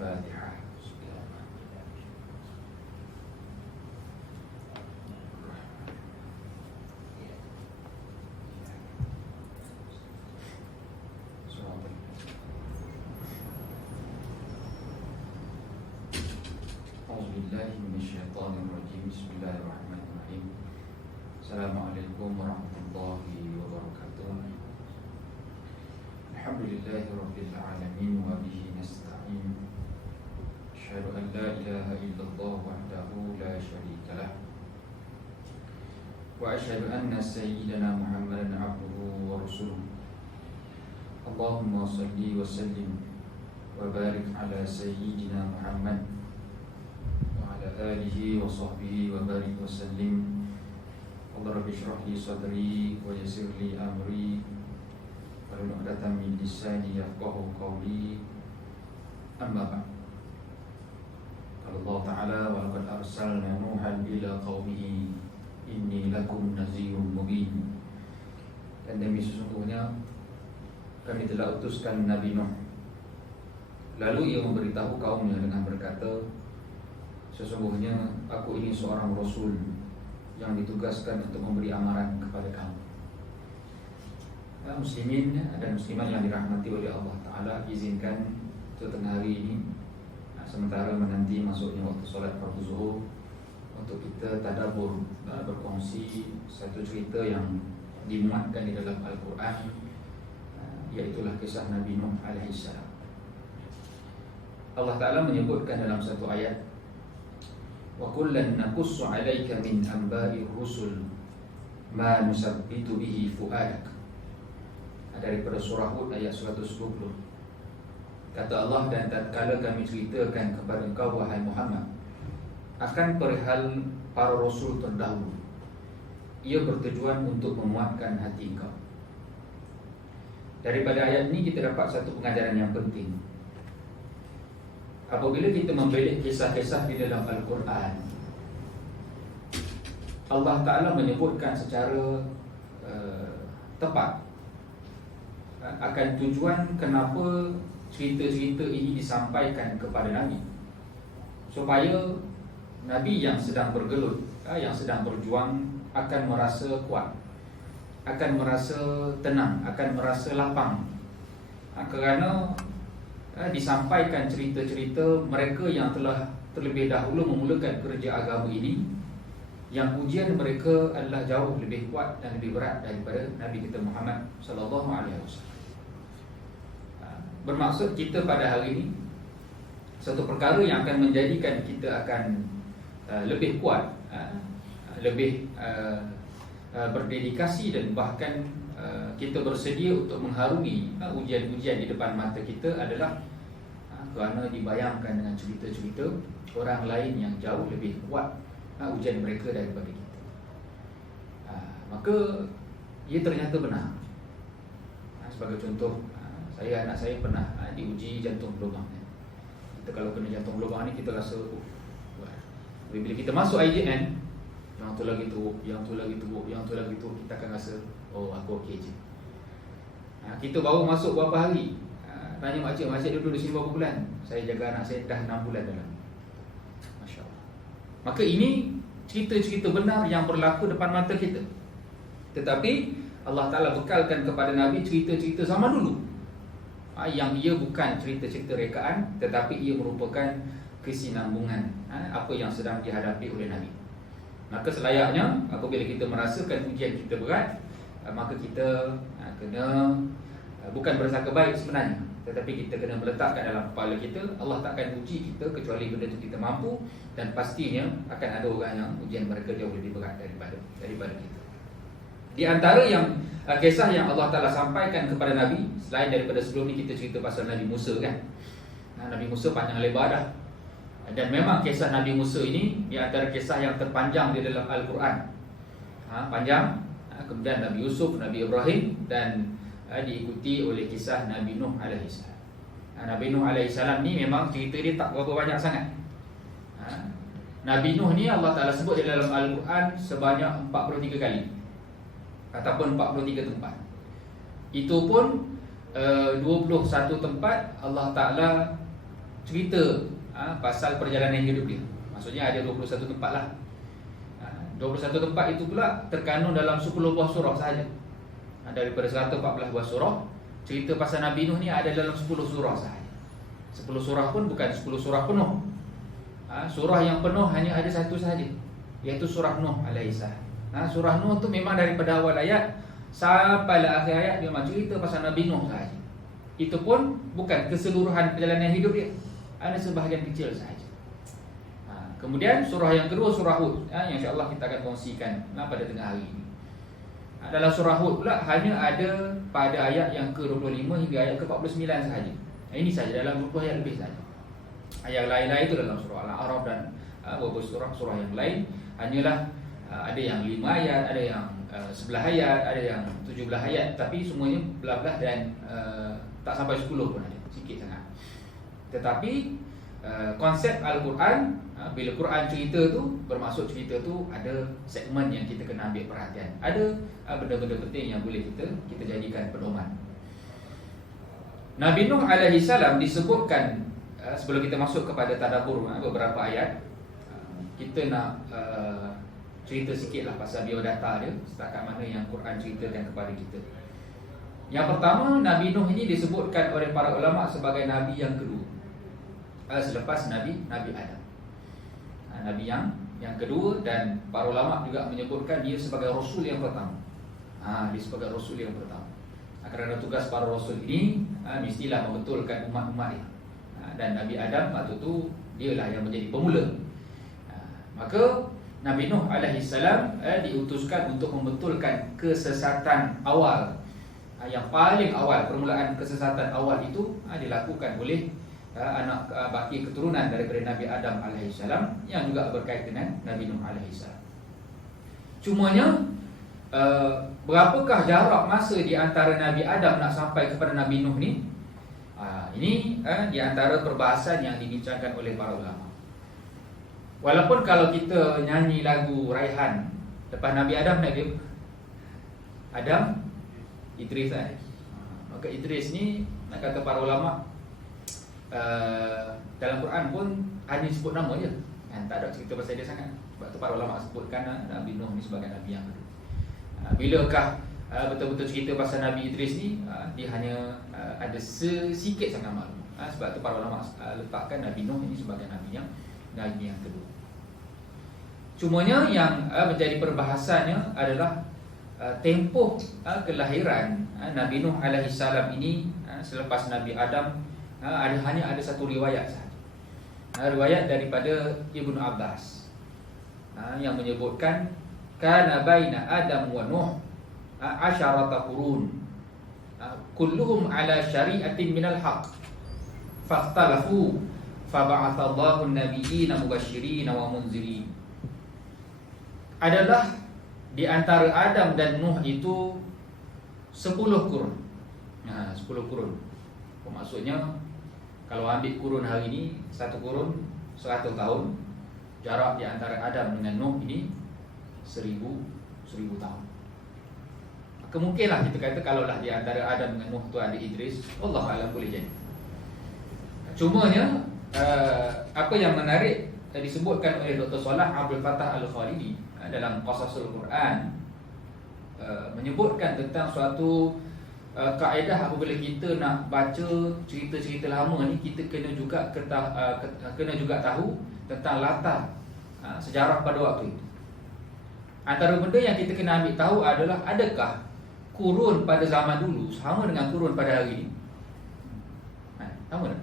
Al-Fatihah. Bismillahirrahmanirrahim. Assalamualaikum warahmatullahi wabarakatuh. Alhamdulillahirabbil alamin wa bihi nasta'in. Asyhadu an la ilaha illallah wahdahu la syarika lah. Wa asyhadu anna sayyidana Muhammadan abduhu wa rasuluh. Allahumma shalli wa sallim wa barik ala sayyidina Muhammad alihi wa sahbihi wa barik wa sallim. Allah rabbi syrah li sadri wa yassir li amri wahlul 'uqdatam min lisani yafqahu qawli. Amma ba'd. Allah Ta'ala wa laqad arsalna Nuhan ila qaumihi inni lakum nazirun mubin. Dan demi sesungguhnya kami telah utuskan Nabi Nuh, lalu ia memberitahu kaumnya dengan berkata, sesungguhnya aku ini seorang Rasul yang ditugaskan untuk memberi amaran kepada kamu. Muslimin dan muslimat yang dirahmati oleh Allah Ta'ala, izinkan untuk tengah hari ini, sementara menanti masuknya waktu solat fardu zuhur, untuk kita tadabbur, berkongsi satu cerita yang dimuatkan di dalam Al-Quran, iaitulah kisah Nabi Nuh alaihissalam. Allah Ta'ala menyebutkan dalam satu ayat, wa kullan naqussu 'alaika min anba'ir rusul ma nusabbitu bihi fu'adak. Daripada surah Hud ayat 120. Kata Allah, dan tatkala kami ceritakan kepada engkau wahai Muhammad akan perihal para rasul terdahulu, ia bertujuan untuk memuatkan hati engkau. Daripada ayat ini kita dapat satu pengajaran yang penting. Apabila kita membelik kisah-kisah di dalam Al-Quran, Allah Ta'ala menyebutkan secara tepat akan tujuan kenapa cerita-cerita ini disampaikan kepada Nabi, supaya Nabi yang sedang bergelut, yang sedang berjuang akan merasa kuat, akan merasa tenang, akan merasa lapang, kerana disampaikan cerita-cerita mereka yang telah terlebih dahulu memulakan kerja agama ini, yang ujian mereka adalah jauh lebih kuat dan lebih berat daripada Nabi kita Muhammad sallallahu alaihi wasallam. Bermaksud kita pada hari ini, satu perkara yang akan menjadikan kita akan lebih kuat, lebih berdedikasi, dan bahkan kita bersedia untuk mengharungi ujian-ujian di depan mata kita adalah kerana dibayangkan dengan cerita-cerita orang lain yang jauh lebih kuat ujian mereka daripada kita. Maka ia ternyata benar. Sebagai contoh, anak saya pernah diuji jantung berlubang. Kita kalau kena jantung berlubang ni kita rasa bila kita masuk IJN, yang tu lagi teruk, yang tu lagi teruk, yang tu lagi teruk, kita akan rasa oh aku okey je. Kita baru masuk berapa hari, tanya makcik duduk di sini berapa bulan? Saya jaga anak saya dah 6 bulan dalam. Masya Allah. Maka ini cerita-cerita benar yang berlaku depan mata kita. Tetapi Allah Ta'ala bekalkan kepada Nabi cerita-cerita zaman dulu, yang ia bukan cerita-cerita rekaan, tetapi ia merupakan kesinambungan apa yang sedang dihadapi oleh Nabi. Maka selayaknya apabila kita merasakan ujian kita berat, maka kita kena bukan bersangka baik sebenarnya, tetapi kita kena meletakkan dalam kepala kita, Allah takkan uji kita kecuali benda itu kita mampu, dan pastinya akan ada orang yang ujian mereka jauh lebih berat daripada kita. Di antara yang kisah yang Allah Ta'ala sampaikan kepada Nabi, selain daripada sebelum ni kita cerita pasal Nabi Musa kan. Nabi Musa panjang lebar dah. Dan memang kisah Nabi Musa ini di antara kisah yang terpanjang di dalam Al-Quran. Panjang. Kemudian Nabi Yusuf, Nabi Ibrahim, dan diikuti oleh kisah Nabi Nuh alaihissalam. Nabi Nuh alaihissalam ni memang cerita dia tak berapa banyak sangat. Nabi Nuh ni Allah Ta'ala sebut di dalam Al-Quran sebanyak 43 kali, ataupun 43 tempat. Itu pun 21 tempat Allah Ta'ala cerita pasal perjalanan hidup dia. Maksudnya ada 21 tempat lah. 21 tempat itu pula terkandung dalam 10 buah surah sahaja. Daripada 114 buah surah, cerita pasal Nabi Nuh ni ada dalam 10 surah sahaja. 10 surah pun bukan 10 surah penuh. Surah yang penuh hanya ada satu sahaja, iaitu surah Nuh alaihissalam. Surah Nuh tu memang daripada awal ayat sampai akhir ayat dia memang cerita pasal Nabi Nuh sahaja. Itu pun bukan keseluruhan perjalanan hidup dia, ada sebahagian kecil sahaja. Kemudian surah yang kedua, surah Hud, yang insya-Allah kita akan kongsikan pada tengah hari ini. Dalam surah Hud pula hanya ada pada ayat yang ke-25 hingga ayat ke-49 sahaja. Ini saja dalam 20 ayat lebih saja. Ayat lain-lain itu dalam surah Al-A'raf dan beberapa surah yang lain hanyalah ada yang 5 ayat, ada yang 11 ayat, ada yang 17 ayat, tapi semuanya belah-belah dan tak sampai 10 pun ada, sikit sangat. Tetapi konsep Al-Quran, bila Quran cerita tu, bermaksud cerita tu ada segmen yang kita kena ambil perhatian. Ada benda-benda penting yang boleh kita jadikan pedoman. Nabi Nuh alaihi salam disebutkan, sebelum kita masuk kepada tadabbur beberapa ayat, kita nak cerita sikitlah pasal biodata dia, setakat mana yang Quran ceritakan kepada kita. Yang pertama, Nabi Nuh ini disebutkan oleh para ulama sebagai nabi yang kedua, selepas Nabi Adam. Nabi yang kedua, dan para ulama juga menyebutkan dia sebagai rasul yang pertama. Dia sebagai rasul yang pertama. Kerana tugas para rasul ini mestilah membetulkan umat-umat dia. Dan Nabi Adam waktu itu dialah yang menjadi pemula. Maka Nabi Nuh alaihi salam diutuskan untuk membetulkan kesesatan awal. Yang paling awal, permulaan kesesatan awal itu dilakukan oleh anak baki keturunan daripada Nabi Adam alaihissalam, yang juga berkait dengan Nabi Nuh alaihissalam. Cumanya berapakah jarak masa di antara Nabi Adam nak sampai kepada Nabi Nuh ni? Ini di antara perbahasan yang dibincangkan oleh para ulama. Walaupun kalau kita nyanyi lagu Raihan, lepas Nabi Adam naik dia Adam, Idris maka Idris ni, nak kata para ulama, dalam Quran pun hanya sebut nama je, tak ada cerita pasal dia sangat. Sebab tu para ulama sebutkan Nabi Nuh ni sebagai Nabi yang kedua. Bilakah betul-betul cerita pasal Nabi Idris ni, dia hanya ada sikit sangat maklum. Sebab tu para ulama letakkan Nabi Nuh ini sebagai Nabi yang kedua. Cumanya yang menjadi perbahasannya adalah tempoh kelahiran Nabi Nuh alaihi salam ini selepas Nabi Adam. Hanya ada satu riwayat sahaja, riwayat daripada Ibnu Abbas, yang menyebutkan kana baina Adam wa Nuh asharata qurun kulluhum ala syari'atin minal haqq fakhtalafu fab'atha Allahu an-nabiyina mubasysyirin wa munzirin. Adalah di antara Adam dan Nuh itu 10 kurun. 10 kurun. Maksudnya kalau ambil kurun hari ini, satu kurun 100 tahun. Jarak di antara Adam dengan Nuh ini 1000 tahun. Maka mungkinlah kita kata kalaulah di antara Adam dengan Nuh tu ada Idris, Allah alam boleh jadi. Cumanya apa yang menarik disebutkan oleh Dr. Salah Abdul Fattah Al-Khalidi dalam Qasasul Quran, menyebutkan tentang suatu kaedah apabila kita nak baca cerita-cerita lama ni, kita kena juga tahu tentang latar sejarah pada waktu itu. Antara benda yang kita kena ambil tahu adalah, adakah kurun pada zaman dulu sama dengan kurun pada hari ini? Sama tak?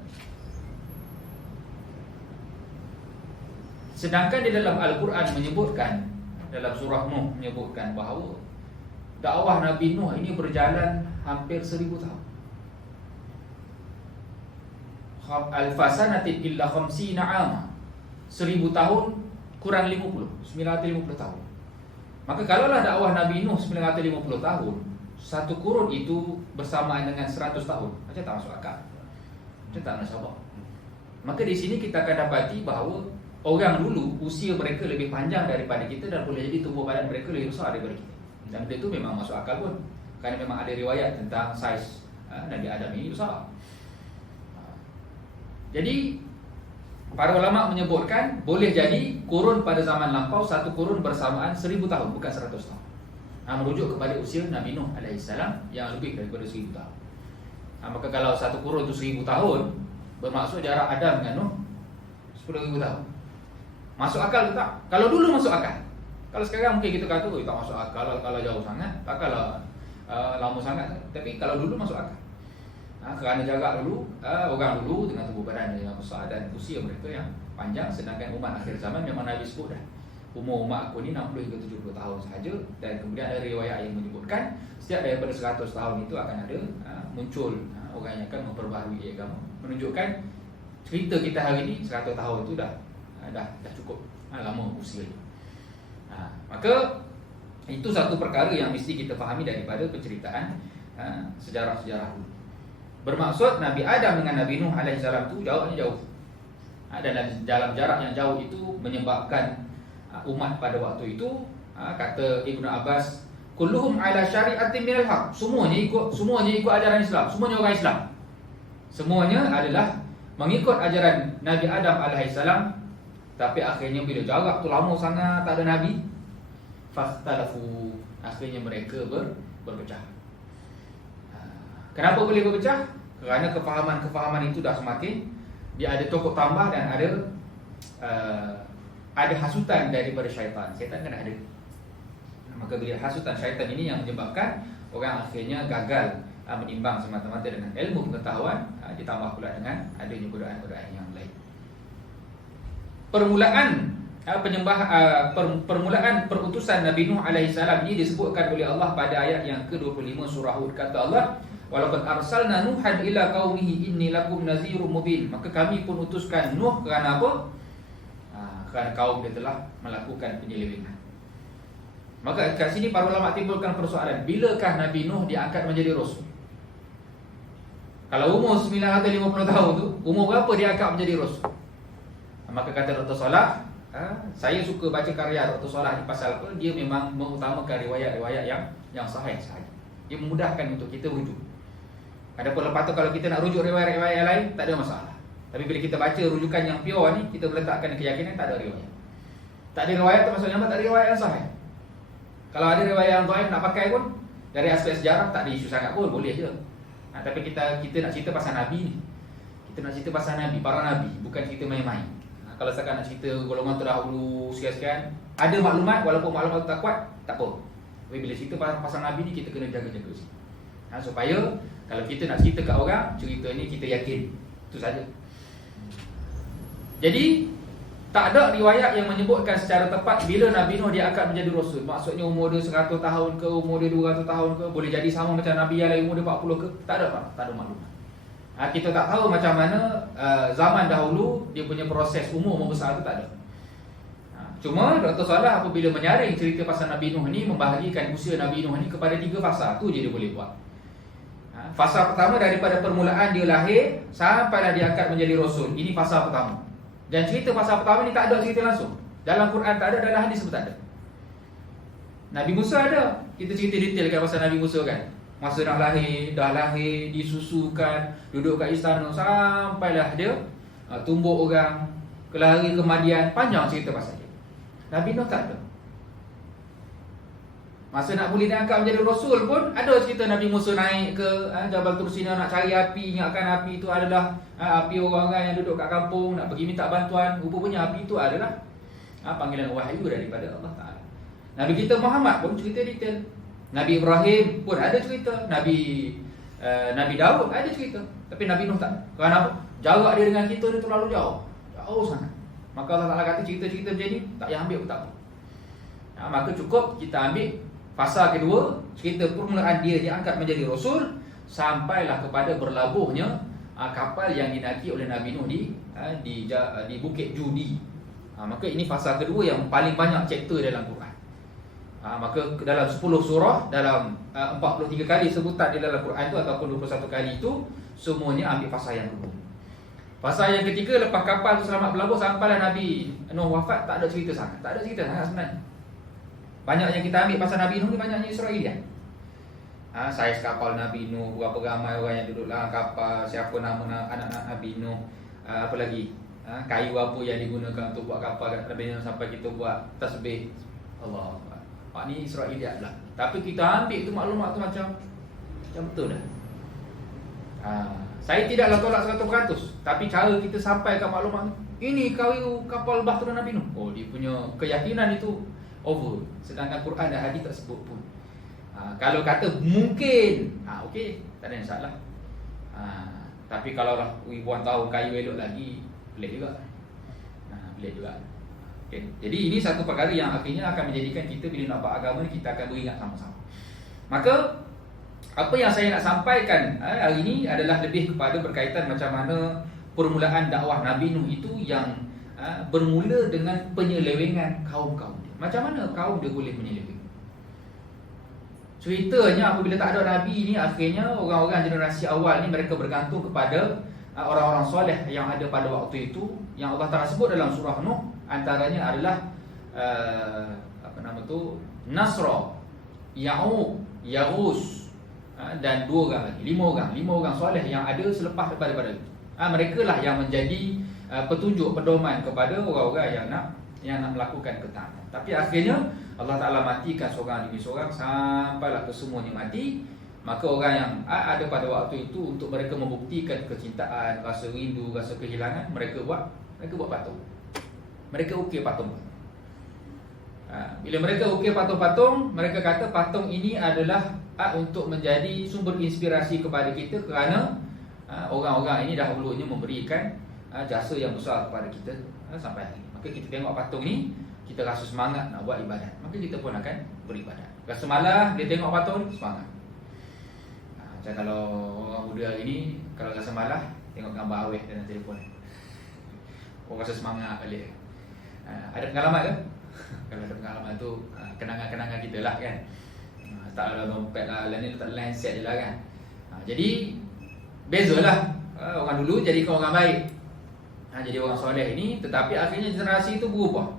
Sedangkan di dalam Al-Quran menyebutkan, dalam surah Nuh menyebutkan bahawa dakwah Nabi Nuh ini berjalan hampir 1000 tahun. Al-fasanati illa khamsina 'ama. 1000 tahun kurang 950 tahun. Maka kalaulah dakwah Nabi Nuh 950 tahun, satu kurun itu bersamaan dengan 100 tahun. Macam tak masuk akal. Macam tak nak sabar. Maka di sini kita akan dapati bahawa orang dulu usia mereka lebih panjang daripada kita, dan boleh jadi tubuh badan mereka lebih besar daripada kita. Dan benda itu memang masuk akal pun, kerana memang ada riwayat tentang saiz Nabi Adam ini besar. Jadi para ulama menyebutkan boleh jadi kurun pada zaman lampau satu kurun bersamaan 1000 tahun, bukan 100 tahun. Merujuk kepada usia Nabi Nuh alaihissalam yang lebih daripada 1000 tahun. Maka kalau satu kurun itu 1000 tahun, bermaksud jarak Adam dengan Nuh 10,000 tahun. Masuk akal ke tak? Kalau dulu masuk akal. Kalau sekarang mungkin kita kata tak masuk akal kalau jauh sangat, tak kalau lama sangat. Tapi kalau dulu masuk akal. Kerana jarak dulu, orang dulu dengan tubuh badan yang besar dan usia mereka yang panjang, sedangkan umat akhir zaman memang Nabi sebut dah, umur umat aku ni 60 hingga 70 tahun sahaja. Dan kemudian ada riwayat yang menyebutkan setiap daripada 100 tahun itu akan ada muncul orang yang akan memperbaharui agama. Menunjukkan cerita kita hari ini 100 tahun itu dah cukup lama usia. Maka itu satu perkara yang mesti kita fahami daripada penceritaan sejarah-sejarah dulu. Bermaksud Nabi Adam dengan Nabi Nuh alaihissalam itu jaraknya jauh. Dan dalam jarak yang jauh itu menyebabkan umat pada waktu itu, kata Ibnu Abbas, kulluhum ala syari'atin minal haq. Semuanya ikut ajaran Islam, semuanya orang Islam. Semuanya adalah mengikut ajaran Nabi Adam alaihissalam. Tapi akhirnya bila jarak tu lama sangat tak ada Nabi, fakhtalafu, akhirnya mereka berpecah. Kenapa boleh berpecah? Kerana kefahaman itu dah semakin, dia ada tokok tambah dan ada hasutan daripada syaitan. Syaitan kan ada. Maka bila hasutan syaitan ini yang menyebabkan orang akhirnya gagal menimbang semata-mata dengan ilmu pengetahuan, ditambah pula dengan adanya godaan-godaan yang lain. Permulaan perutusan Nabi Nuh alaihissalam ini disebutkan oleh Allah pada ayat yang ke-25 surah Hud. Kata Allah, walaqad arsalna Nuhan ila qaumihi inni lakum nazirum mubin. Maka kami pun utuskan Nuh kerana apa? Kerana kaum dia telah melakukan penyelewengan. Maka kat sini para ulama timbulkan persoalan, bilakah Nabi Nuh diangkat menjadi rasul? Kalau umur 950 tahun tu, umur berapa dia angkat menjadi rasul? Maka kata Dr. Salah, saya suka baca karya Dr. Salah ni pasal apa? Dia memang mengutamakan riwayat-riwayat yang sahih sahaja. Dia memudahkan untuk kita rujuk. Adapun lepas tu kalau kita nak rujuk riwayat-riwayat yang lain, tak ada masalah. Tapi bila kita baca rujukan yang pure ni, kita meletakkan keyakinan tak ada riwayat. Tak ada riwayat tu maksudnya tak ada riwayat yang sahih. Kalau ada riwayat yang dhaif nak pakai pun, dari aspek sejarah tak ada isu sangat pun, boleh je. Tapi kita nak cerita pasal Nabi ni. Kita nak cerita pasal Nabi, para Nabi, bukan cerita main-main. Kalau sekarang nak cerita golongan terdahulu sekian-sekian, ada maklumat walaupun maklumat tu tak kuat, tak apa. Tapi bila cerita pasal Nabi ni, kita kena jaga-jaga sikit. Supaya kalau kita nak cerita kat orang, cerita ni kita yakin. Itu saja. Jadi tak ada riwayat yang menyebutkan secara tepat bila Nabi Nuh dia akan menjadi rasul. Maksudnya umur dia 100 tahun ke, umur dia 200 tahun ke, boleh jadi sama macam Nabi yang lain umur dia 40 ke, tak ada maklumat. Kita tak tahu macam mana zaman dahulu dia punya proses umur membesar tu, tak ada. Cuma Dr. Salah apabila menyaring cerita pasal Nabi Nuh ni, membahagikan usia Nabi Nuh ni kepada 3 fasa. Tu je dia boleh buat. Fasa pertama daripada permulaan dia lahir sampailah dia angkat menjadi rasul. Ini fasa pertama. Dan cerita fasa pertama ni tak ada cerita langsung. Dalam Quran tak ada, dalam hadis pun tak ada. Nabi Musa ada. Kita cerita detailkan pasal Nabi Musa kan. Masa dah lahir, disusukan, duduk kat istana sampailah dia tumbuk orang, kelari ke Madian, panjang cerita pasal dia. Nabi Nuh tak ada. Masa nak boleh diangkat menjadi rasul pun ada cerita Nabi Musa naik ke Jabal Tursina nak cari api. Ingatkan api itu adalah api orang-orang yang duduk kat kampung, nak pergi minta bantuan. Rupanya api itu adalah panggilan wahyu daripada Allah Ta'ala. Nabi kita Muhammad pun cerita detail. Nabi Ibrahim pun ada cerita. Nabi Daud ada cerita. Tapi Nabi Nuh tak. Kerana apa? Jarak dia dengan kita ni terlalu jauh. Jauh sangat. Maka Allah Ta'ala kata cerita-cerita macam ni tak payah ambil pun tak apa. Maka cukup kita ambil fasa kedua, cerita permulaan dia diangkat menjadi rasul, sampailah kepada berlabuhnya kapal yang dinaiki oleh Nabi Nuh di Bukit Judi. Maka ini fasa kedua yang paling banyak chapter dalam Quran. Maka dalam 10 surah, dalam 43 kali sebutan di dalam Quran itu ataupun 21 kali itu, semuanya ambil fasa yang kedua. Fasa yang ketiga, lepas kapal itu selamat berlabuh, sampailah Nabi Nuh wafat, tak ada cerita sangat. Tak ada cerita sangat sebenarnya. Banyak yang kita ambil pasal Nabi Nuh ni banyaknya Israelian. Saiz kapal Nabi Nuh, berapa ramai orang yang duduk dalam kapal, siapa nama anak-anak Nabi Nuh, apa lagi, kayu apa yang digunakan untuk buat kapal kat Nabi Nuh sampai kita buat tasbih. Allah. Ni Israiliyat lah. Tapi kita ambil tu maklumat tu macam betul dah. Saya tidaklah tolak 100%, tapi cara kita sampaikan maklumat ini kayu kapal Bahtera Nabi Nuh. Oh, dia punya keyakinan itu over. Sedangkan Quran dan hadis tak sebut pun. Kalau kata mungkin, okey, tak ada masalah. Tapi kalau lah ribuan tahun kayu elok lagi, pelik juga. Pelik juga. Okay. Jadi ini satu perkara yang akhirnya akan menjadikan kita bila nak buat agama ni, kita akan beringat sama-sama. Maka apa yang saya nak sampaikan hari ini adalah lebih kepada berkaitan macam mana permulaan dakwah Nabi Nuh itu yang bermula dengan penyelewengan kaum-kaum dia. Macam mana kaum dia boleh menyeleweng? Ceritanya apabila tak ada Nabi ni, akhirnya orang-orang generasi awal ni mereka bergantung kepada orang-orang soleh yang ada pada waktu itu, yang Allah Ta'ala sebut dalam surah Nuh. Antaranya adalah Nasra, Ya'uq, Yaghus, dan 2 orang lagi, 5 orang soleh yang ada selepas daripada itu. Mereka lah yang menjadi petunjuk, pedoman kepada orang-orang yang nak melakukan ketaatan. Tapi akhirnya Allah Ta'ala matikan seorang demi seorang sampailah kesemuanya mati. Maka orang yang ada pada waktu itu, untuk mereka membuktikan kecintaan, rasa rindu, rasa kehilangan, mereka buat patung. Mereka ukir patung. Bila mereka ukir patung-patung, mereka kata patung ini adalah untuk menjadi sumber inspirasi kepada kita, kerana orang-orang ini dahulunya memberikan jasa yang besar kepada kita sampai hari ini. Maka kita tengok patung ni, kita rasa semangat nak buat ibadat, maka kita pun akan beribadat. Rasa malas dia tengok patung ni, semangat. Macam kalau orang muda hari ni, kalau rasa malas tengok gambar awet dalam telefon, orang rasa semangat balik. Ada pengalaman ke? Kalau ada pengalaman tu, kenangan-kenangan kita lah kan. Tak ada dompet lah, lain ni letak handset je lah kan. Jadi bezalah orang dulu jadi orang baik, jadi orang soleh ini. Tetapi akhirnya generasi itu berubah.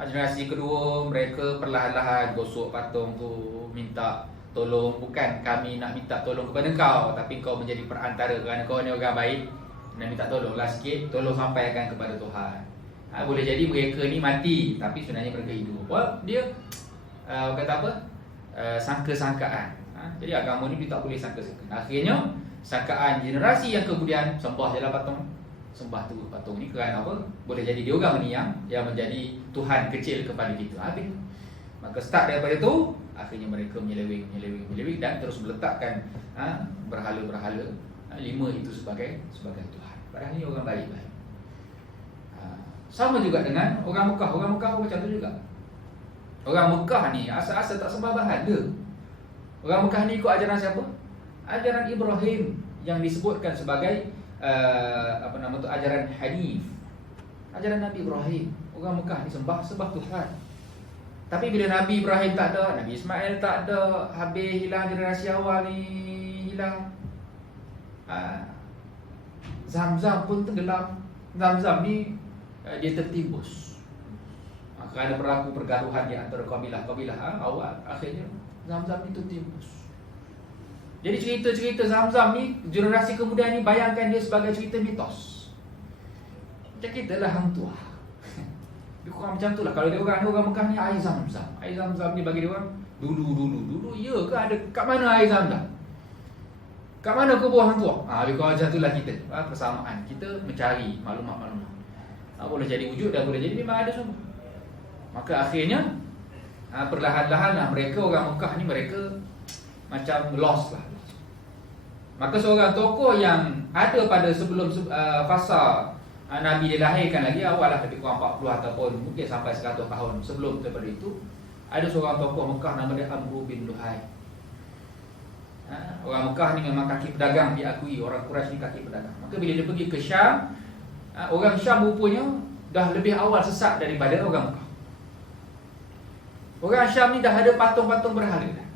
Generasi kedua, mereka perlahan-lahan gosok patung tu, minta tolong. Bukan kami nak minta tolong kepada kau, tapi kau menjadi perantara, kerana kau ni orang baik, nak minta tolonglah sikit, tolong sampaikan kepada Tuhan. Boleh jadi mereka ni mati, tapi sebenarnya mereka hidup. Dia kata apa? Sangka-sangkaan. Jadi agama ni dia tak boleh sangka-sangka. Akhirnya sangkaan generasi yang kemudian sembah je lah patung. Sembah tu patung ni kerana apa? Boleh jadi dia orang ni yang menjadi Tuhan kecil kepada kita. Habis. Maka start daripada tu, akhirnya mereka menyeleweng dan terus meletakkan berhala-berhala 5 itu sebagai Tuhan. Padahal ni orang baik. Sama juga dengan orang Mekah. Orang Mekah pun macam tu juga. Orang Mekah ni asal-asal tak sembah berhala. Orang Mekah ni ikut ajaran siapa? Ajaran Ibrahim, yang disebutkan sebagai ajaran Hanif. Ajaran Nabi Ibrahim. Orang Mekah ni sembah Tuhan. Tapi bila Nabi Ibrahim tak ada, Nabi Ismail tak ada, habis hilang generasi awal ni, hilang. Zam-Zam pun tenggelam. Zam-Zam ni dia tertimbus kerana berlaku pergaduhan di antara kabilah-kabilah awal. Akhirnya Zam-Zam itu tertimbus. Jadi cerita-cerita Zam-Zam ni, generasi kemudian ni bayangkan dia sebagai cerita mitos. Macam kita lah hang tua. Dia kurang macam tu lah. Kalau dia orang Mekah ni, air Zam-Zam. Air Zam-Zam ni bagi dia orang dulu ya ke, ada kat mana air Zam-Zam? Kat mana kubur hang tua? Lebih kurang macam tu lah kita. Persamaan. Kita mencari maklumat-maklumat. Boleh jadi wujud dan boleh jadi memang ada semua. Maka akhirnya perlahan-lahan lah mereka, orang Mekah ni, mereka macam lost lah. Maka seorang tokoh yang ada pada sebelum fasa Nabi dilahirkan lagi awal lah, lebih kurang 40 ataupun mungkin sampai 100 tahun sebelum daripada itu, ada seorang tokoh Mekah nama dia Amr bin Luhai. Orang Mekah ni memang kaki pedagang, diakui orang Quraisy ni kaki pedagang. Maka bila dia pergi ke Syam, orang Syam rupanya dah lebih awal sesat daripada orang Mekah. Orang Syam ni dah ada patung-patung berhala dah.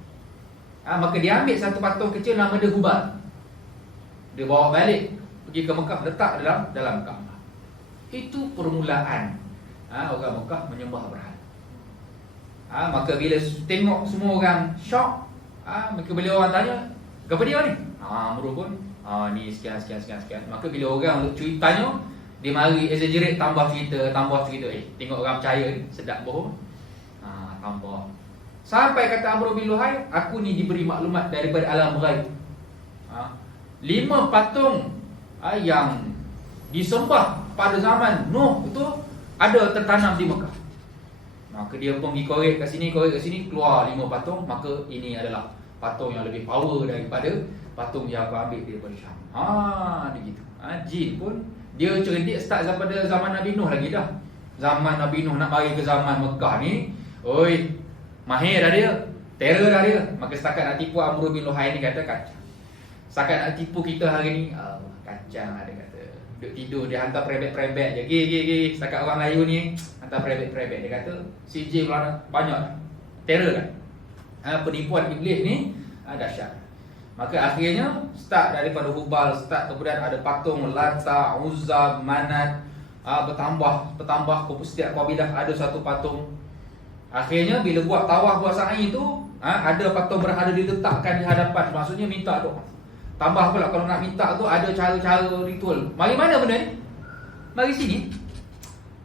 Maka dia ambil satu patung kecil nama dia Hubal. Dia bawa balik pergi ke Mekah, letak dalam Kaabah. Itu permulaan orang Mekah menyembah berhala. Maka bila tengok semua orang syok, maka bila orang tanya, "Kenapa dia ni?" Amr pun ni sekian. Maka bila orang ceritanya, Dia mari exaggerate, tambah cerita. Tengok orang percaya ni, sedap bohong. Tambah. Sampai kata Amr bin Luhai, aku ni diberi maklumat daripada alam ghaib. 5 patung yang disembah pada zaman Nuh itu ada tertanam di Mekah. Maka dia pun pergi korek kat sini, keluar 5 patung. Maka ini adalah patung yang lebih power daripada patung yang aku ambil daripada Syam. Dia gitu. Jin pun dia cerdik start daripada zaman Nabi Nuh lagi dah. Zaman Nabi Nuh nak bagi ke zaman Mekah ni, oi, mahir dah dia, terror dah dia. Maka setakat nak tipu Amr bin Luhai ni kata kacang. Setakat nak tipu kita hari ni, kacang ada kata. Duduk tidur dia hantar prebet-prebet je. Gih. Setakat orang Melayu ni hantar prebet-prebet. Dia kata CJ banyak terror kan. Penipuan iblis ni dahsyat. Maka akhirnya start daripada Hubal, start kemudian ada patung Lata, Uzza, Manat, bertambah setiap kabilah ada satu patung. Akhirnya bila buat tawaf buat sa'i tu, ada patung berhala diletakkan di hadapan. Maksudnya minta doa. Tambah pula kalau nak minta tu ada cara-cara ritual. Mari mana benda ni? Mari sini.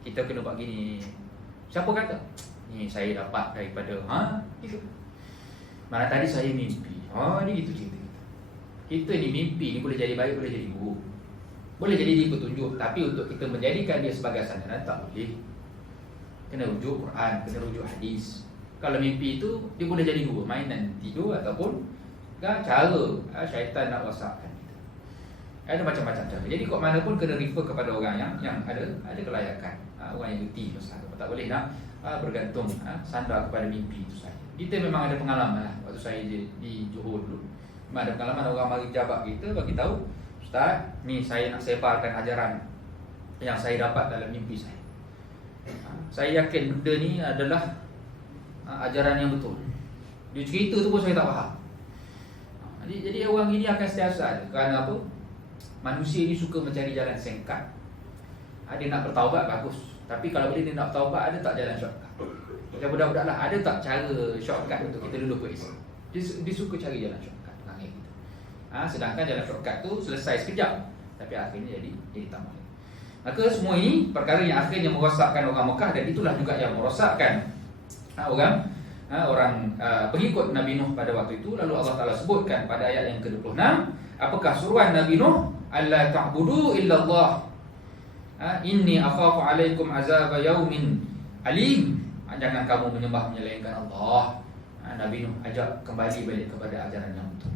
Kita kena buat gini. Siapa kata? Ni saya dapat daripada gitu. Mana tadi saya mimpi. Ni gitu cerita. Kita ni mimpi ni boleh jadi baik, boleh jadi buruk. Boleh jadi dia petunjuk, tapi untuk kita menjadikan dia sebagai sandaran tak boleh. Kena rujuk Quran, kena rujuk hadis. Kalau mimpi itu dia boleh jadi dua, mainan tidur ataupun cara syaitan nak rosakkan kita. Ada macam-macam cara. Jadi kok mana pun kena refer kepada orang yang ada kelayakan. Orang yang reti pasal tak boleh nak bergantung sandar kepada mimpi itu saja. Kita memang ada pengalaman lah. Waktu saya di Johor dulu, memang ada pengalaman orang mari jabat kita bagi tahu, Ustaz, ni saya nak sebarkan ajaran yang saya dapat dalam mimpi saya. Saya yakin benda ni adalah ajaran yang betul. Dia cerita tu pun saya tak faham. Jadi orang ini akan sentiasa. Kerana apa? Manusia ni suka mencari jalan singkat. Dia nak bertaubat bagus, tapi kalau boleh dia nak bertaubat, ada tak jalan shortcut? Macam budak-budak lah, ada tak cara shortcut untuk kita lulus Islam? Dia suka cari jalan shortcut orang kita. Sedangkan jalan shortcut tu selesai sekejap, tapi akhirnya jadi tambah. Maka semua ini perkara yang akhirnya merosakkan orang Mekah, dan itulah juga yang merosakkan orang pengikut Nabi Nuh pada waktu itu. Lalu Allah Ta'ala sebutkan pada ayat yang ke-26, apakah suruhan Nabi Nuh? Alla ta'budu illallah, inni akhafu alaikum azab yaumin alim. Jangan kamu menyembah menyelainkan Allah. Nabi Nuh ajak kembali balik kepada ajaran yang betul.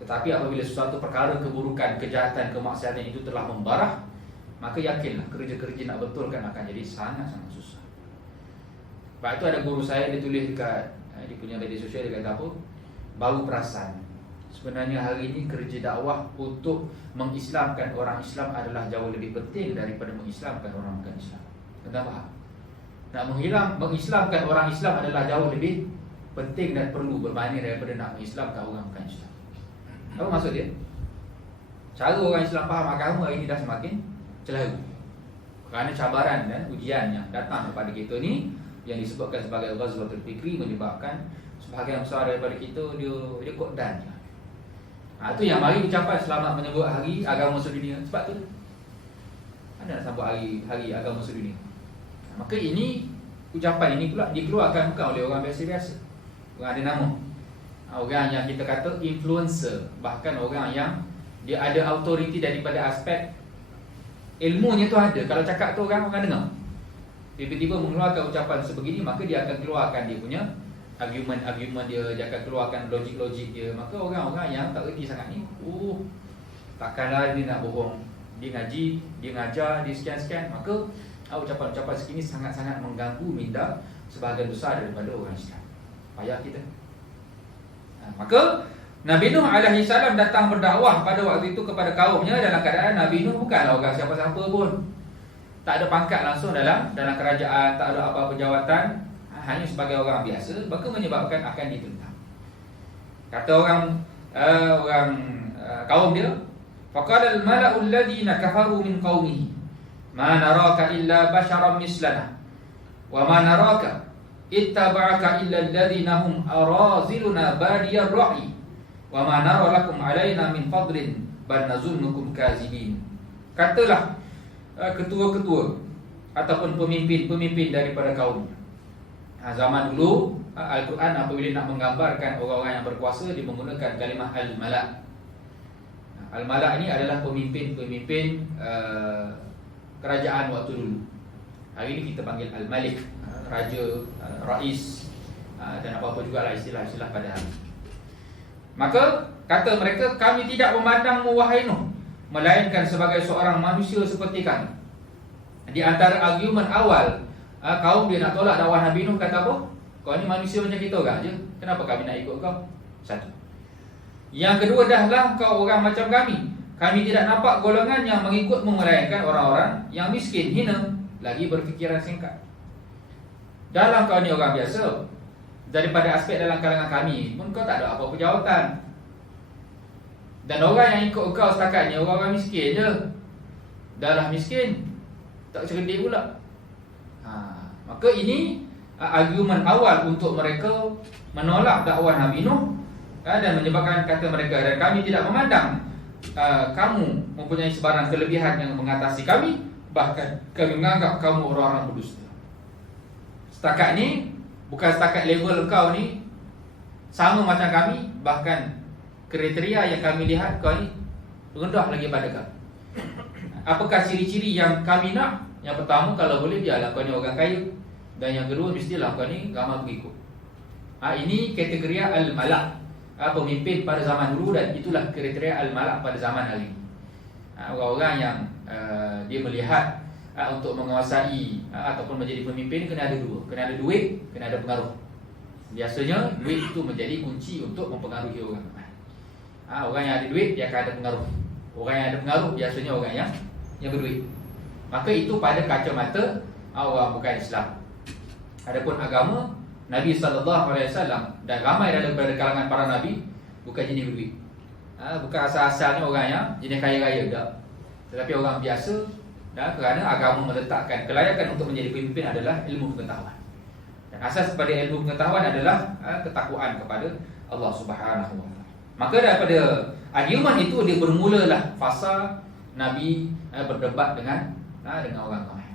Tetapi apabila sesuatu perkara keburukan, kejahatan, kemaksiatan itu telah membarah, maka yakinlah kerja-kerja nak betulkan akan jadi sangat-sangat susah. Sebab itu ada guru saya, dia tulis dekat dia punya media sosial, dia kata apa? Baru perasan sebenarnya hari ini kerja dakwah untuk mengislamkan orang Islam adalah jauh lebih penting daripada mengislamkan orang bukan Islam. Kenapa? Nak mengislamkan orang Islam adalah jauh lebih penting dan perlu berbanding daripada nak mengislamkan orang bukan Islam. Apa maksud dia? Cara orang Islam faham agama hari ini dah semakin celaru. Kerana cabaran dan ujian yang datang kepada kita ni, yang disebutkan sebagai Ghazwatul Fikri, menyebabkan sebahagian besar daripada kita dia kodan. Itu yang mari ucapan selamat menyebut hari agama sedunia. Sebab tu mana nak sambut hari agama sedunia. Maka ini ucapan ini pula dikeluarkan bukan oleh orang biasa-biasa. Orang ada nama. Orang yang kita kata influencer, bahkan orang yang dia ada autoriti daripada aspek ilmunya tu ada. Kalau cakap tu orang dengar. Tiba-tiba mengeluarkan ucapan sebegini, maka dia akan keluarkan dia punya argument dia akan keluarkan logik dia. Maka orang-orang yang tak reti sangat ni, takkanlah dia nak bohong. Dia ngaji, dia ngajar, dia sekian-sekian. Maka ucapan-ucapan segini sangat-sangat mengganggu minda sebahagian besar daripada orang Islam. Payah kita. Maka Nabi Nuh alaihi salam datang berdakwah pada waktu itu kepada kaumnya dalam keadaan Nabi Nuh bukanlah orang siapa-siapa pun. Tak ada pangkat langsung dalam kerajaan, tak ada apa-apa jawatan, hanya sebagai orang biasa, maka menyebabkan akan ditentang. Kata orang kaum dia, faqala al-mala'u alladhina kafaru min qaumihi ma naraka illa basharan mislana wa ma naraka ittaba'aka illa alladhina hum araziluna badiyar ra'i wa ma nara lakum alaina min fadlin bal nazunnukum kazibin. Katalah ketua-ketua ataupun pemimpin-pemimpin daripada kaum. Zaman dulu Al-Quran apabila nak menggambarkan orang-orang yang berkuasa, dia menggunakan kalimah Al-Mala'. Al-Mala' ini adalah pemimpin-pemimpin kerajaan waktu dulu. Hari ini kita panggil Al-Malik, Raja, Rais, dan apa-apa juga lah istilah-istilah pada hari. Maka kata mereka, kami tidak memandangmu wahai Nuh, melainkan sebagai seorang manusia seperti kami. Di antara argumen awal kaum dia nak tolak dakwah Nabi Nuh, kata apa? Kau ni manusia macam kita orang je, kenapa kami nak ikut kau? Satu. Yang kedua, dahlah kau orang macam kami. Kami tidak nampak golongan yang mengikutmu melainkan orang-orang yang miskin, hina, lagi berfikiran singkat. Dalam kau ni orang biasa, daripada aspek dalam kalangan kami pun kau tak ada apa-apa jawatan. Dan orang yang ikut kau setakat ni orang-orang miskin je. Dahlah miskin, tak cerdik pula. Maka ini argumen awal untuk mereka menolak dakwah Nabi Nuh, dan menyebabkan kata mereka, dan kami tidak memandang kamu mempunyai sebarang kelebihan yang mengatasi kami, bahkan kami menganggap kamu orang-orang berdusta. Setakat ni, bukan setakat level kau ni sama macam kami, bahkan kriteria yang kami lihat kau ni rendah lagi pada kami. Apakah ciri-ciri yang kami nak? Yang pertama, kalau boleh biarlah kau ni orang kaya. Dan yang kedua, mestilah kau ni ramah pengikut. Ini kategori Al-Mala', pemimpin pada zaman dulu, dan itulah kriteria Al-Mala' pada zaman hari ini. Orang-orang yang dia melihat untuk menguasai ataupun menjadi pemimpin, kena ada dua. Kena ada duit, kena ada pengaruh. Biasanya duit itu menjadi kunci untuk mempengaruhi orang. Orang yang ada duit, dia akan ada pengaruh. Orang yang ada pengaruh biasanya orang yang berduit. Maka itu pada kacamata orang bukan Islam. Adapun agama Nabi SAW dan ramai daripada kalangan para Nabi bukan jenis berduit. Bukan asal-asalnya orang yang jenis kaya-raya, tak. Tetapi orang biasa, kerana agama meletakkan kelayakan untuk menjadi pemimpin adalah ilmu pengetahuan. Dan asas kepada ilmu pengetahuan adalah ketakwaan kepada Allah Subhanahu Wa Taala. Maka daripada argumen itu dia bermulalah fasa Nabi berdebat dengan orang ramai.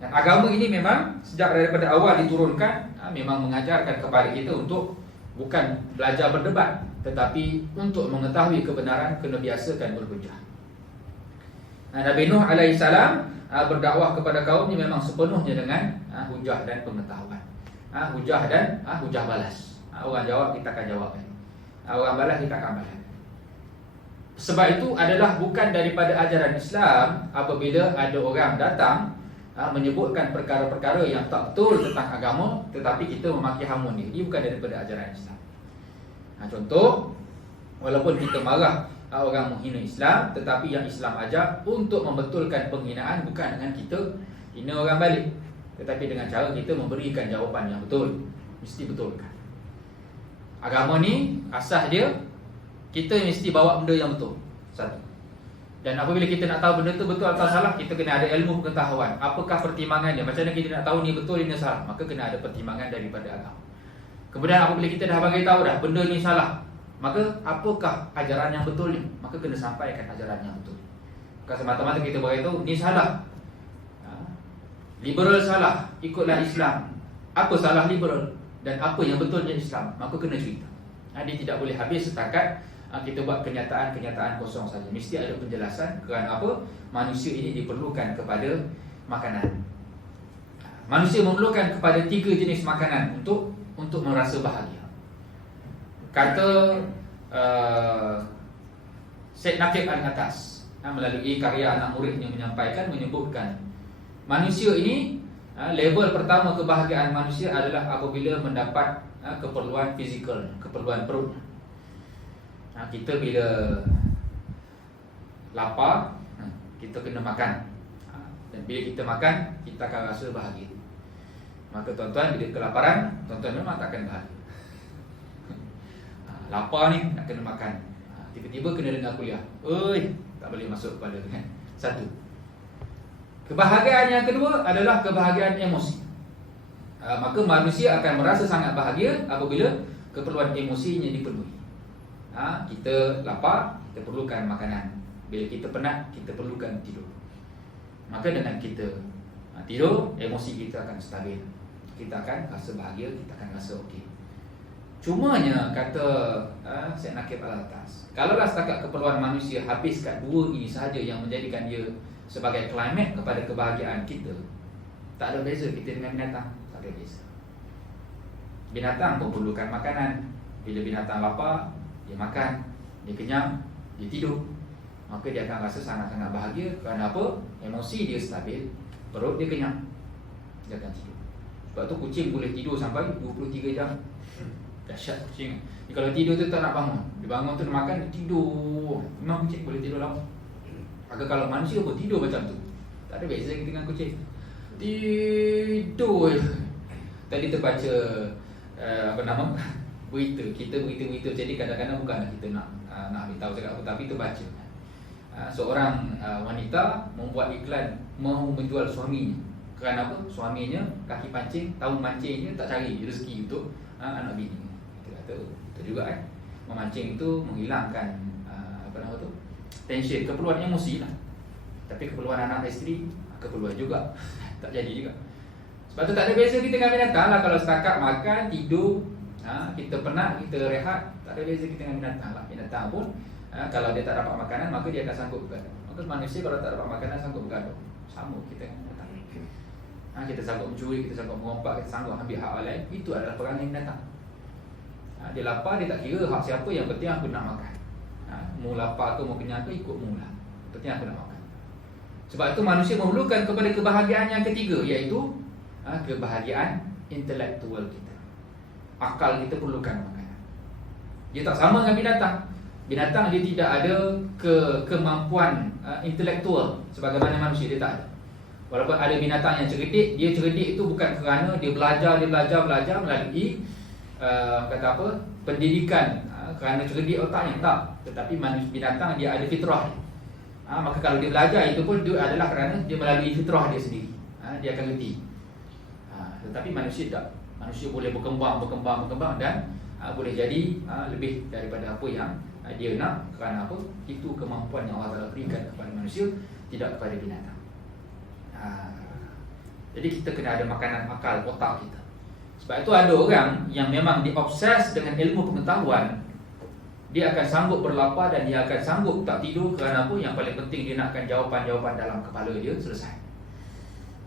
Dan agama ini memang sejak daripada awal diturunkan, memang mengajarkan kepada kita untuk bukan belajar berdebat, tetapi untuk mengetahui kebenaran kena biasakan berhujah. Nabi Nuh AS berdakwah kepada kaum ini memang sepenuhnya dengan hujah dan pengetahuan. Hujah dan hujah balas. Orang jawab, kita akan jawab. Orang balas, kita akan balas. Sebab itu adalah bukan daripada ajaran Islam apabila ada orang datang menyebutkan perkara-perkara yang tak betul tentang agama, tetapi kita memaki hamun dia. Ini bukan daripada ajaran Islam. Contoh, walaupun kita marah orang menghina Islam, tetapi yang Islam ajar untuk membetulkan penghinaan bukan dengan kita hina orang balik, tetapi dengan cara kita memberikan jawapan yang betul. Mesti betulkan. Agama ni asas dia, kita mesti bawa benda yang betul. Satu. Dan apabila kita nak tahu benda tu betul atau salah, kita kena ada ilmu pengetahuan. Apakah pertimbangannya? Macam mana kita nak tahu ni betul, ini salah? Maka kena ada pertimbangan daripada agama. Kemudian apabila kita dah bagi tahu dah benda ni salah, maka apakah ajaran yang betul ni? Maka kena sampaikan ajaran yang betul. Bukan semata-mata kita bagi tahu ni salah. Liberal salah, ikutlah Islam. Apa salah liberal dan apa yang betulnya Islam? Maka kena cerita. Dia tidak boleh habis setakat kita buat kenyataan-kenyataan kosong saja. Mesti ada penjelasan kerana apa? Manusia ini diperlukan kepada makanan. Manusia memerlukan kepada 3 jenis makanan untuk merasa bahagia. Kata Syed Naqib Al-Atas melalui karya anak muridnya menyebutkan manusia ini, level pertama kebahagiaan manusia adalah apabila mendapat keperluan fizikal, keperluan perut. Kita bila lapar, kita kena makan. Dan bila kita makan, kita akan rasa bahagia. Maka tuan-tuan, bila kelaparan, tuan-tuan memang tak akan bahagia. Lapar ni, nak kena makan. Tiba-tiba kena dengar kuliah. Oi, tak boleh masuk kepala kan. Satu. Kebahagiaan yang kedua adalah kebahagiaan emosi. Maka manusia akan merasa sangat bahagia apabila keperluan emosinya dipenuhi. Kita lapar, kita perlukan makanan. Bila kita penat, kita perlukan tidur. Maka dengan kita tidur, emosi kita akan stabil. Kita akan rasa bahagia, kita akan rasa okey. Cumanya kata Syed Nakib Al-Atas, kalaulah setakat keperluan manusia habis kat dua ini sahaja yang menjadikan dia sebagai klimat kepada kebahagiaan kita, tak ada beza kita dengan binatang. Tak ada beza. Binatang pun perlukan makanan. Bila binatang lapar, dia makan, dia kenyang, dia tidur. Maka dia akan rasa sangat-sangat bahagia. Kerana apa? Emosi dia stabil, perut dia kenyang, dia akan tidur. Sebab tu kucing boleh tidur sampai 23 jam. Dahsyat kucing. Dia kalau tidur tu tak nak bangun. Dia bangun tu dia makan, dia tidur. Memang kucing boleh tidur lama. Maka kalau manusia pun tidur macam tu. Tak ada beza kita dengan kucing. Tidur je. Tadi terbaca berita. Kita berita-berita jadi kadang-kadang bukanlah kita nak beritahu cakap apa, tapi terbaca. Seorang wanita membuat iklan mahu menjual suaminya. Kerana apa? Suaminya kaki pancing, tahun mancingnya tak cari rezeki untuk anak bini. Kita kata betul juga kan. Memancing itu menghilangkan tension, keperluan emosi lah. Tapi keperluan anak isteri, keperluan juga. Tak jadi juga. Sebab tu tak ada beza kita dengan binatang lah. Kalau setakat makan, tidur, kita penat, kita rehat, tak ada beza kita dengan binatang lah. Binatang pun kalau dia tak dapat makanan, maka dia akan sanggup bergaduh. Maka manusia kalau tak dapat makanan, sanggup bergaduh. Sama kita dengan binatang. Kita sanggup mencuri, kita sanggup mengompak, kita sanggup ambil hak orang lain. Itu adalah perangai binatang. Dia lapar, dia tak kira hak siapa. Yang penting aku nak makan. Mau lapar ke, mau kenyang ke, ikut mu lah. Penting aku nak makan. Sebab itu manusia memerlukan kepada kebahagiaan yang ketiga, iaitu kebahagiaan intelektual kita. Akal kita perlukan makanan. Dia tak sama dengan binatang. Binatang dia tidak ada kemampuan intelektual sebagaimana manusia, dia tak ada. Walaupun ada binatang yang cerdik, dia cerdik itu bukan kerana dia belajar melalui pendidikan, kerana cerdik otaknya, tak. Tetapi manusia binatang dia ada fitrah. Maka kalau dia belajar itu pun dia adalah kerana dia melalui fitrah dia sendiri. Dia akan reti. Tetapi manusia tak. Manusia boleh berkembang dan boleh jadi lebih daripada apa yang dia nak. Kerana apa? Itu kemampuan yang Allah Ta'ala berikan kepada manusia, tidak kepada binatang. Jadi kita kena ada makanan akal, otak kita. Sebab itu ada orang yang memang diobses dengan ilmu pengetahuan. Dia akan sanggup berlapar dan dia akan sanggup tak tidur. Kerana apa? Yang paling penting dia nakkan jawapan-jawapan dalam kepala dia selesai.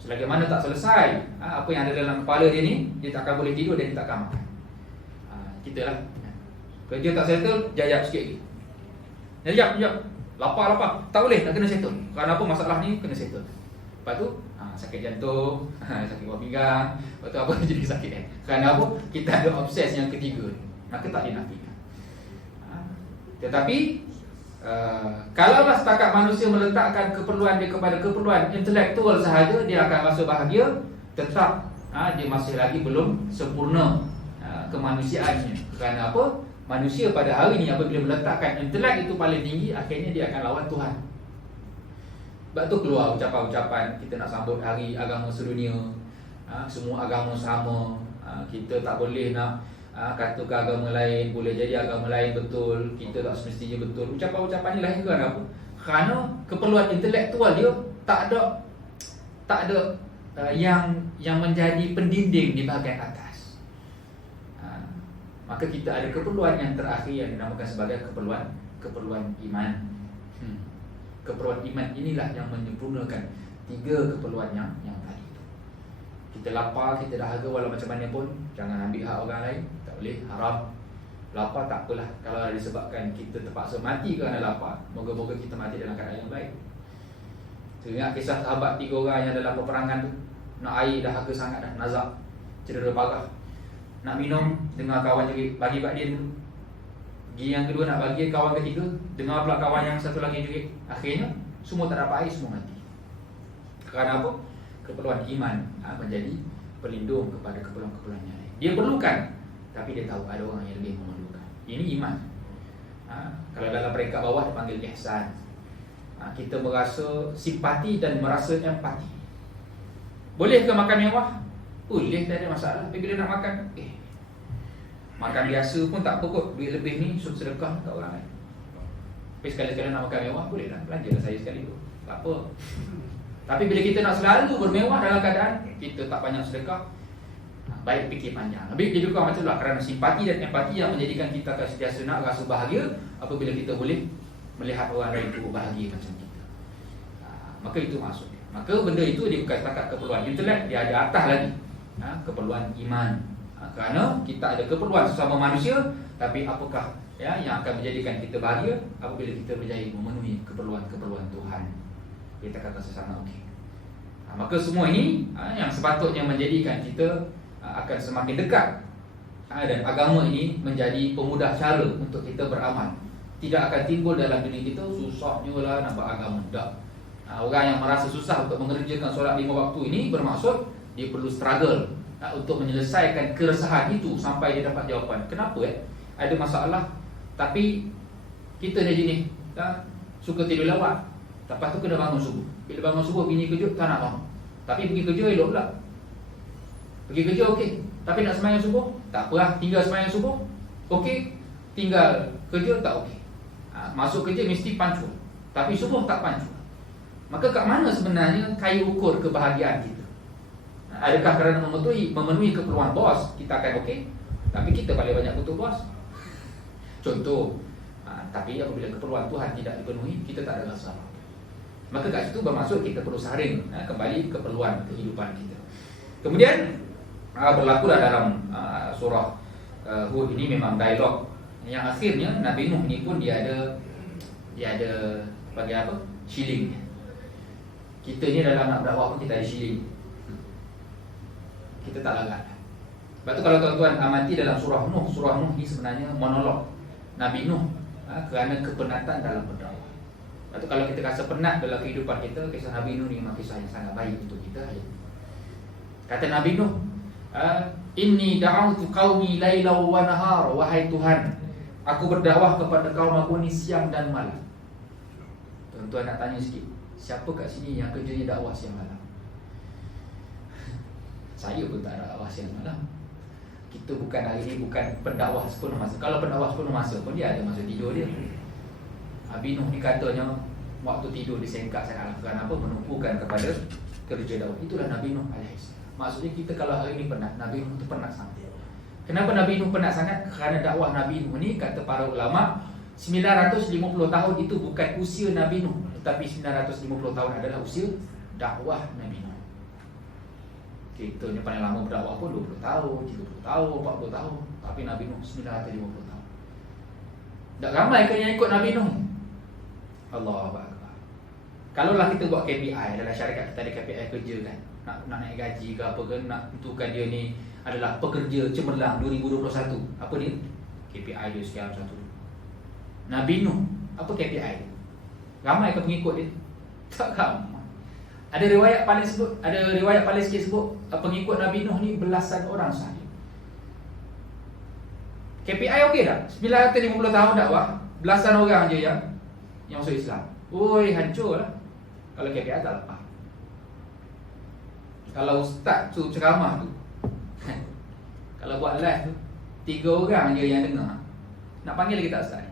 Selagi mana tak selesai apa yang ada dalam kepala dia ni, dia tak akan boleh tidur dan dia tak akan makan. Kita lah kerja tak settle, jajak sikit lagi. Jajak lapar, tak boleh, nak kena settle. Kerana apa? Masalah ni kena settle. Lepas tu sakit jantung, sakit buah pinggang. Lepas tu apa jadi sakit Kerana apa? Kita ada obses yang ketiga. Maka tak dinafikan. Tetapi kalaulah setakat manusia meletakkan keperluan dia kepada keperluan intelektual sahaja, dia akan rasa bahagia. Tetap dia masih lagi belum sempurna kemanusiaannya. Kerana apa? Manusia pada hari ini apabila meletakkan intelek itu paling tinggi, akhirnya dia akan lawan Tuhan. Sebab tu keluar ucapan-ucapan kita nak sambut hari agama sedunia, semua agama sama, kita tak boleh nak kata ke agama lain, boleh jadi agama lain betul, kita tak semestinya betul. Ucapan-ucapan ni lahir kerana apa? Kerana keperluan intelektual dia tak ada yang menjadi pendinding di bahagian atas. Maka kita ada keperluan yang terakhir yang dinamakan sebagai keperluan iman. Keperluan iman inilah yang menyempurnakan tiga keperluan yang tadi itu. Kita lapar, kita dahaga, walau macam mana pun jangan ambil hak orang lain. Tak boleh, haram. Lapar tak apalah. Kalau disebabkan kita terpaksa mati kerana lapar, moga-moga kita mati dalam keadaan yang baik. Teringat kisah sahabat 3 orang yang dalam peperangan tu, nak air dahaga sangat dah, nazak, cedera parah. Nak minum, dengar kawan jerit, bagi bak dia dulu. Pergi yang kedua nak bagi kawan ketiga, dengar pula kawan yang satu lagi jerit. Akhirnya semua tak dapat air, semua mati. Kerana apa? Keperluan iman menjadi pelindung kepada keperluan-keperluan yang lain. Dia perlukan, tapi dia tahu ada orang yang lebih memerlukan. Ini iman. Kalau dalam peringkat bawah dipanggil ihsan. Kita merasa simpati dan merasa empati. Boleh ke makan mewah? Boleh, tak ada masalah. Tapi bila nak makan, makan biasa pun tak apa kot. Duit lebih ni sedekah kat orang lain. Tapi sekali-sekali nak makan mewah, boleh lah. Belanjalah saya sekali tu, tak apa. Tapi bila kita nak selalu bermewah dalam keadaan kita tak banyak sedekah, baik fikir panjang. Habis jadi kurang macam lah, kerana simpati dan empati yang menjadikan kita akan sentiasa nak rasa bahagia apabila kita boleh melihat orang lain itu bahagia macam kita. Maka itu maksudnya. Maka benda itu dia bukan setakat keperluan intelek, dia ada atas lagi, keperluan iman. Kerana kita ada keperluan sesama manusia, tapi apakah yang akan menjadikan kita bahagia apabila kita berjaya memenuhi keperluan-keperluan Tuhan. Kita akan rasa sangat okey. Maka semua ini yang sepatutnya menjadikan kita akan semakin dekat, dan agama ini menjadi pemudah cara untuk kita beramal. Tidak akan timbul dalam diri kita susahnya lah nak buat agama. Tak. Orang yang merasa susah untuk mengerjakan solat 5 waktu ini bermaksud dia perlu struggle untuk menyelesaikan keresahan itu sampai dia dapat jawapan. Kenapa ada masalah tapi kita ni jenis suka tidur lawak. Lepas tu kena bangun subuh. Bila bangun subuh bini kejut tak nak bangun. Tapi pergi kerja elok pula. Pergi kerja okey, tapi nak sembahyang subuh tak apa lah, tinggal sembahyang subuh. Okey, tinggal kerja tak okey. Masuk kerja mesti pancul, tapi subuh tak pancul. Maka kat mana sebenarnya kayu ukur kebahagiaan kita? Adakah kerana memenuhi keperluan bos kita akan okey, tapi kita paling banyak butuh bos? Contoh. Tapi apabila keperluan Tuhan tidak dipenuhi, kita tak ada rasa apa. Maka kat situ bermaksud kita perlu saring kembali keperluan kehidupan kita. Kemudian berlakulah dalam surah Hud ini memang dialog yang akhirnya Nabi Nuh ni pun dia ada bagi apa? Shilling. Kita ni dalam nak dakwah pun kita ada shilling. Kita tak larat. Sebab tu kalau tuan-tuan amati dalam surah Nuh ni sebenarnya monolog Nabi Nuh kerana kepenatan dalam berdakwah. Sebab tu kalau kita rasa penat dalam kehidupan kita, kisah Nabi Nuh ni memang kisah yang sangat baik untuk kita. Kata Nabi Nuh, inni da'awtu qaumi lailaw wa nahar, wahai Tuhan, aku berdakwah kepada kaum aku ni siang dan malam. Tuan-tuan nak tanya sikit, siapa kat sini yang kerjanya dakwah siang malam? Saya pun tak ada dakwah siang malam. Kita bukan hari ni bukan pendakwah sepenuh masa. Kalau pendakwah sepenuh masa pun dia ada masa tidur dia. Nabi Nuh ni katanya waktu tidur disengkak sangat. Kerana apa? Menumpukan kepada kerja dakwah. Itulah Nabi Nuh AS. Maksudnya kita kalau hari ni penat, Nabi Nuh tu penat sangat. Kenapa Nabi Nuh penat sangat? Kerana dakwah Nabi Nuh ni kata para ulama 950 tahun itu bukan usia Nabi Nuh, tetapi 950 tahun adalah usia dakwah Nabi Nuh. Kita ni paling lama berdakwah pun 20 tahun, 30 tahun, 40 tahun. Tapi Nabi Nuh 950 tahun. Tak ramai kan yang ikut Nabi Nuh? Allahu Akbar. Kalaulah kita buat KPI, dalam syarikat kita ada KPI kerja kan, nak naik gaji ke apa ke, nak tentukan dia ni adalah pekerja cemerlang 2021. Apa dia? KPI dia sekian satu. Nabi Nuh, apa KPI dia? Ramai ke pengikut dia? Tak ramai. Ada riwayat paling sikit sebut pengikut Nabi Nuh ni belasan orang sahaja. KPI okey tak? 950 tahun dakwah, belasan orang je yang masuk Islam. Oi, hancur lah kalau KPI tak lepas. Kalau ustaz tu ceramah tu kalau buat live tu 3 orang je yang dengar, nak panggil lagi tak ustaz?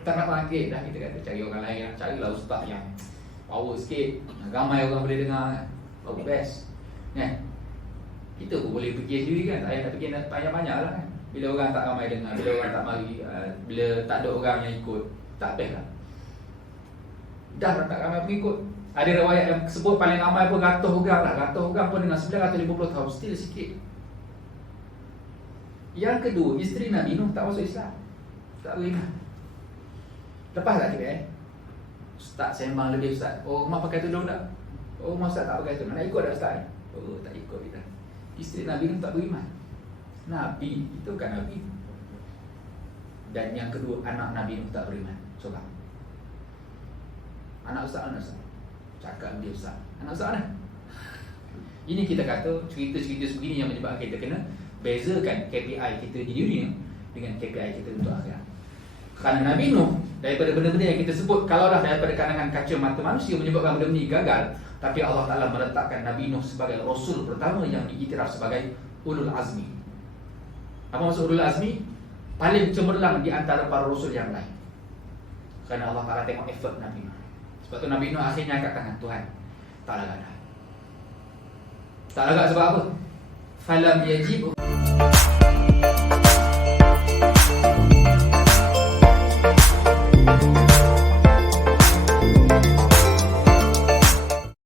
Tak nak panggil dah, kita kata cari orang lain. Carilah ustaz yang power sikit, ramai orang boleh dengar kan. Baru best kan? Kita pun boleh pergi sendiri kan, tak payah nak pergi banyak-banyak lah kan. Bila orang tak ramai dengar, bila orang tak mari, bila tak ada orang yang ikut, tak best lah. Dah tak ramai pengikut. Ada riwayat yang sebut paling ramai pun 100 orang lah. 100 orang pun dengan 950 tahun, still sikit. Yang kedua, isteri Nabi Nuh tak masuk Islam, tak beriman. Lepas tak KPI? Ustaz sembang lebih ustaz. Oh, rumah pakai tudung tak? Oh, rumah ustaz tak pakai tudung. Nak ikut tak ustaz? Oh, tak ikut kita. Isteri Nabi Nuh tak beriman. Nabi, itu kan Nabi. Dan yang kedua, anak Nabi Nuh tak beriman. Coba. Anak ustaz. Cakap dia ustaz. Anak ustaz mana? Ini kita kata cerita-cerita sebegini yang menyebabkan kita kena bezakan KPI kita di dunia dengan KPI kita untuk akhirat. Kerana Nabi Nuh, daripada benda-benda yang kita sebut, kalaulah daripada kalangan kaca mata manusia menyebabkan benda ini gagal, tapi Allah Ta'ala meletakkan Nabi Nuh sebagai Rasul pertama yang diiktiraf sebagai Ulul Azmi. Apa maksud Ulul Azmi? Paling cemerlang di antara para Rasul yang lain. Kerana Allah Ta'ala tengok effort Nabi Nuh. Sebab tu Nabi Nuh akhirnya angkat tangan, Tuhan, tak larat dah. Tak larat sebab apa? Falam yajib